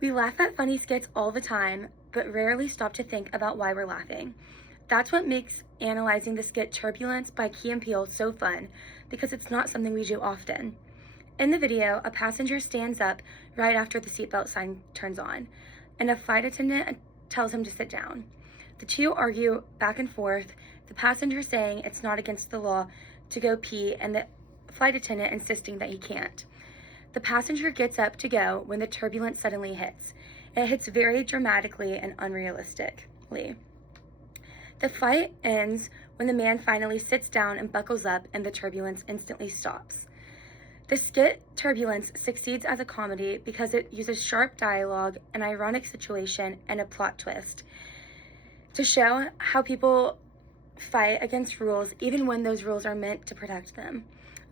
We laugh at funny skits all the time, but rarely stop to think about why we're laughing. That's what makes analyzing the skit Turbulence by Key and Peele so fun, because it's not something we do often. In the video, a passenger stands up right after the seatbelt sign turns on, and a flight attendant tells him to sit down. The two argue back and forth, the passenger saying it's not against the law to go pee, and the flight attendant insisting that he can't. The passenger gets up to go when the turbulence suddenly hits. It hits very dramatically and unrealistically. The flight ends when the man finally sits down and buckles up, and the turbulence instantly stops. The skit Turbulence succeeds as a comedy because it uses sharp dialogue, an ironic situation, and a plot twist to show how people fight against rules even when those rules are meant to protect them.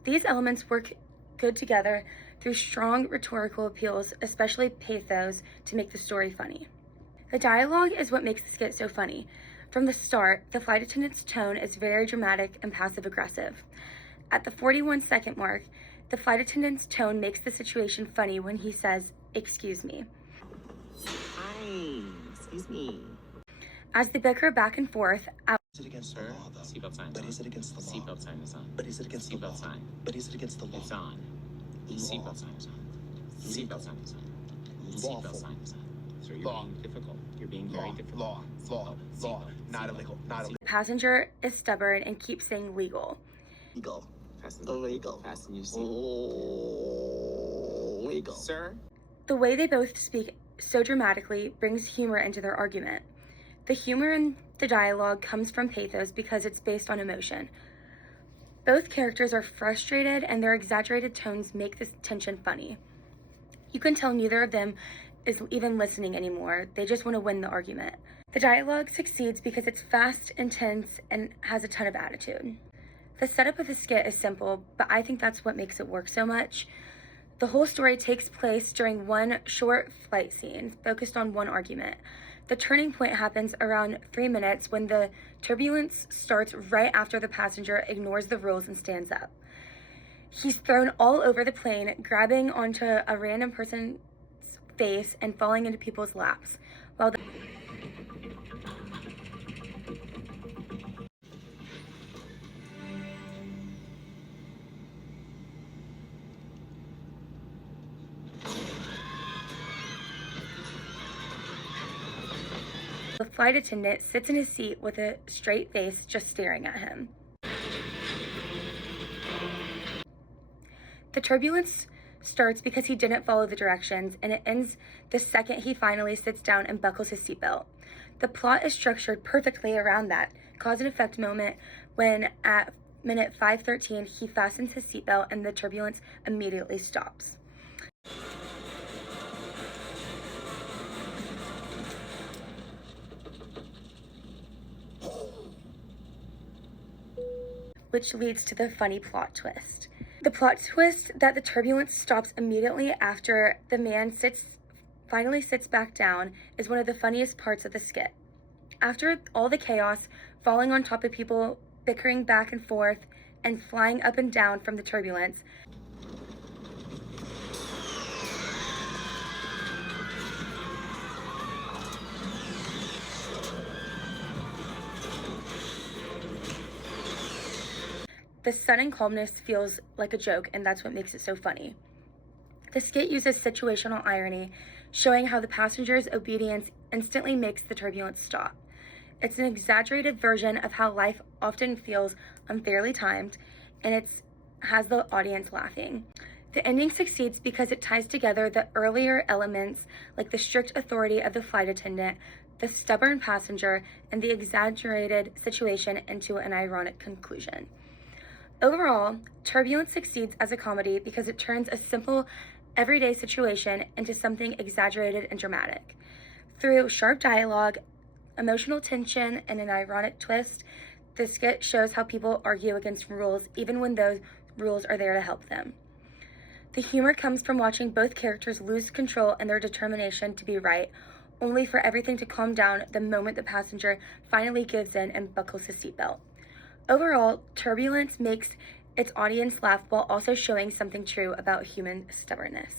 These elements work good together through strong rhetorical appeals, especially pathos, to make the story funny. The dialogue is what makes the skit so funny. From the start, the flight attendant's tone is very dramatic and passive-aggressive. At the 41-second mark, the flight attendant's tone makes the situation funny when he says, "Excuse me." Hi, excuse me. As they bicker back and forth, Is it against the law, though? Seatbelt sign. But is it against the law? Seatbelt sign is on. But is it against the law? Seatbelt sign. But is it against the law? It's on. Seatbelt sign is on. Seatbelt sign is on. Seatbelt Lawful. sign is on. So you're Law. being difficult. You're being very difficult. Law. Seatbelt. Not Seatbelt. illegal. Not illegal. the passenger is stubborn and keeps saying legal. Illegal. Fasten Illegal. Fasten your seat. Illegal. Sir? The way they both speak so dramatically brings humor into their argument. The humor in the dialogue comes from pathos because it's based on emotion. Both characters are frustrated, and their exaggerated tones make this tension funny. You can tell neither of them is even listening anymore. They just want to win the argument. The dialogue succeeds because it's fast, intense, and has a ton of attitude. The setup of the skit is simple, but I think that's what makes it work so much. The whole story takes place during one short flight scene, focused on one argument. The turning point happens around 3 minutes when the turbulence starts right after the passenger ignores the rules and stands up. He's thrown all over the plane, grabbing onto a random person's face and falling into people's laps, while the flight attendant sits in his seat with a straight face, just staring at him. The turbulence starts because he didn't follow the directions, and it ends the second he finally sits down and buckles his seatbelt. The plot is structured perfectly around that cause and effect moment when at minute 5:13 he fastens his seatbelt and the turbulence immediately stops. Which leads to the funny plot twist. The plot twist that the turbulence stops immediately after the man finally sits back down is one of the funniest parts of the skit. After all the chaos, falling on top of people, bickering back and forth, and flying up and down from the turbulence, the sudden calmness feels like a joke, and that's what makes it so funny. The skit uses situational irony, showing how the passenger's obedience instantly makes the turbulence stop. It's an exaggerated version of how life often feels unfairly timed, and it has the audience laughing. The ending succeeds because it ties together the earlier elements, like the strict authority of the flight attendant, the stubborn passenger, and the exaggerated situation, into an ironic conclusion. Overall, Turbulence succeeds as a comedy because it turns a simple, everyday situation into something exaggerated and dramatic. Through sharp dialogue, emotional tension, and an ironic twist, the skit shows how people argue against rules even when those rules are there to help them. The humor comes from watching both characters lose control and their determination to be right, only for everything to calm down the moment the passenger finally gives in and buckles his seatbelt. Overall, Turbulence makes its audience laugh while also showing something true about human stubbornness.